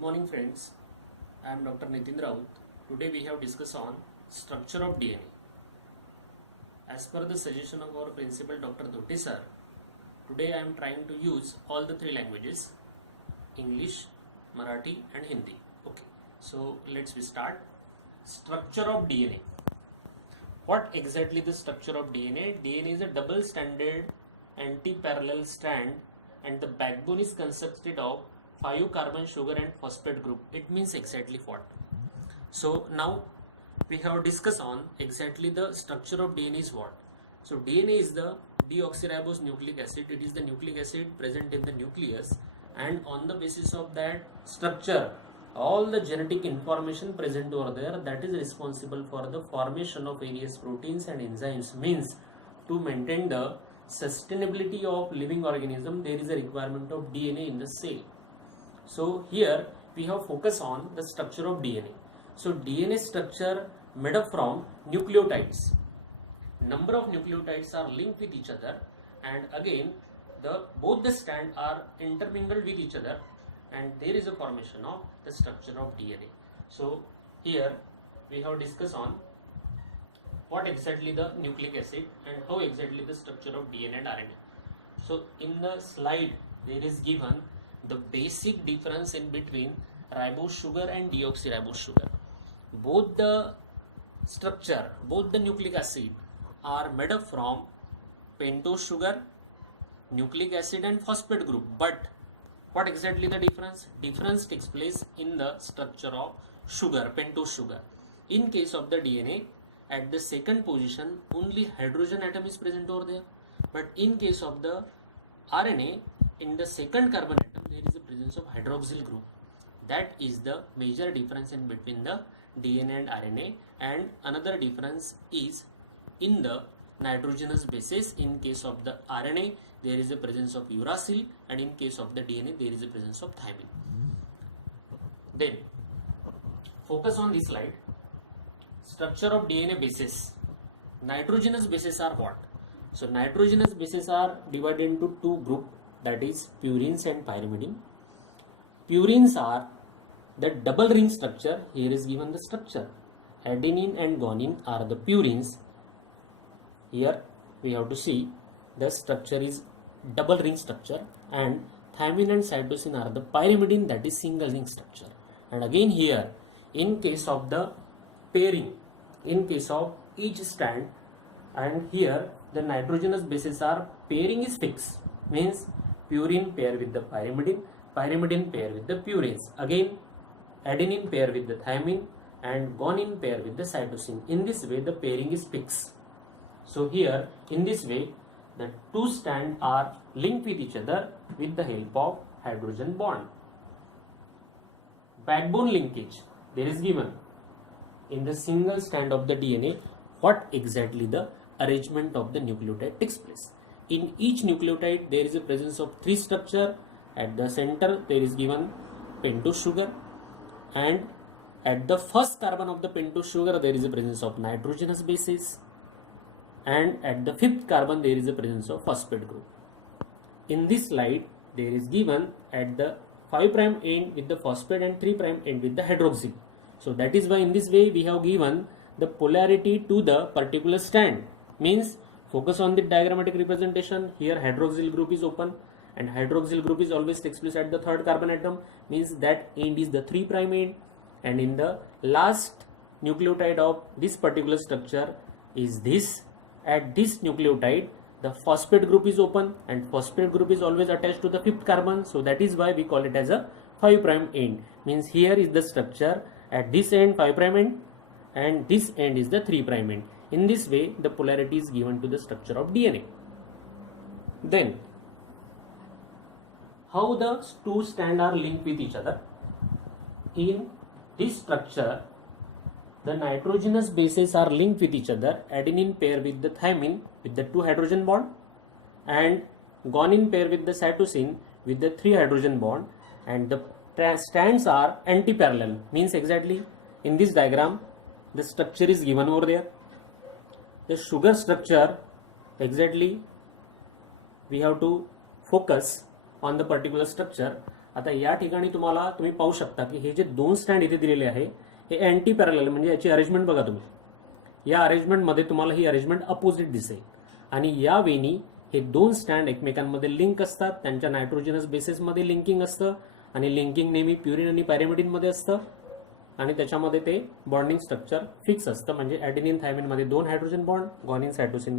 Good morning friends, I am Dr. Nitin Raut. Today we have discussed on structure of DNA. As per the suggestion of our principal Dr. Dhote sir, today I am trying to use all the three languages, English, Marathi and Hindi. Okay, so let's start. Structure of DNA. What exactly the structure of DNA? DNA is a double stranded anti-parallel strand and the backbone is constructed of 5 carbon sugar and phosphate group. It means exactly what? So now we have discussed on exactly the structure of DNA is what. So DNA is the deoxyribose nucleic acid. It is the nucleic acid present in the nucleus, and on the basis of that structure, all the genetic information present over there that is responsible for the formation of various proteins and enzymes. Means to maintain the sustainability of living organism, there is a requirement of DNA in the cell. So here we have focus on the structure of DNA. So DNA structure made up from nucleotides. Number of nucleotides are linked with each other, and again both the strands are intermingled with each other, and there is a formation of the structure of DNA. So here we have discussed on what exactly the nucleic acid and how exactly the structure of DNA and RNA. So in the slide there is given the basic difference in between ribose sugar and deoxyribose sugar. Both the structure, both the nucleic acid are made up from pentose sugar, nucleic acid and phosphate group. But what exactly the difference? Difference takes place in the structure of sugar, pentose sugar. In case of the DNA, at the second position only hydrogen atom is present over there. But in case of the RNA, in the second carbon atom there is a presence of hydroxyl group. That is the major difference in between the DNA and RNA. And another difference is in the nitrogenous bases. In case of the RNA there is a presence of uracil, and in case of the DNA there is a presence of thymine. Then focus on this slide. Structure of DNA bases. Nitrogenous bases are what? So nitrogenous bases are divided into two groups, that is purines and pyrimidine. Purines are the double ring structure. Here is given the structure. Adenine and guanine are the purines. Here we have to see the structure is double ring structure, and thymine and cytosine are the pyrimidine, that is single ring structure. And again here, in case of the pairing, in case of each strand, and here the nitrogenous bases are pairing is fixed, means purine pair with the pyrimidine, pyrimidine pair with the purines, again adenine pair with the thymine, and guanine pair with the cytosine. In this way the pairing is fixed. So here in this way the two strands are linked with each other with the help of hydrogen bond. Backbone linkage there is given in the single strand of the DNA. What exactly the arrangement of the nucleotide takes place? In each nucleotide there is a presence of three structure. At the center there is given pentose sugar, and at the first carbon of the pentose sugar there is a presence of nitrogenous bases, and at the fifth carbon there is a presence of phosphate group. In this slide there is given at the 5' end with the phosphate and 3' end with the hydroxyl. So that is why in this way we have given the polarity to the particular strand. Means focus on the diagrammatic representation. Here hydroxyl group is open, and hydroxyl group is always takes place at the third carbon atom, means that end is the 3' end, and in the last nucleotide of this particular structure is this. At this nucleotide the phosphate group is open, and phosphate group is always attached to the fifth carbon, so that is why we call it as a 5' end. Means here is the structure at this end 5' end, and this end is the 3' end. In this way the polarity is given to the structure of DNA. Then how the two strands are linked with each other? In this structure the nitrogenous bases are linked with each other. Adenine pair with the thymine with the 2 hydrogen bond, and guanine pair with the cytosine with the 3 hydrogen bond, and the strands are anti-parallel. Means exactly in this diagram the structure is given over there. The sugar structure exactly we have to focus on the particular structure. आता या ठिकाणी तुम्ही पाहू शकता की हे जे दोन stand इथे दिलेले आहे हे अँटी पॅरलल, म्हणजे याची अरेंजमेंट बघा तुम्ही. या अरेंजमेंटमध्ये तुम्हाला ही अरेंजमेंट अपोजिट दिसेल आणि या वेनी हे दोन स्टँड एकमेकांमध्ये लिंक असतात. त्यांच्या नायट्रोजनस बेसिसमध्ये लिंकिंग असतं आणि लिंकिंग नेहमी प्युरिन आणि पॅरिमिडिनमध्ये असतं आणि त्याच्यामध्ये ते बॉन्डिंग स्ट्रक्चर फिक्स असतं. म्हणजे ॲडेनिन थायमिनमध्ये 2 हायड्रोजन बॉन्ड, ग्वानिन सायटोसिन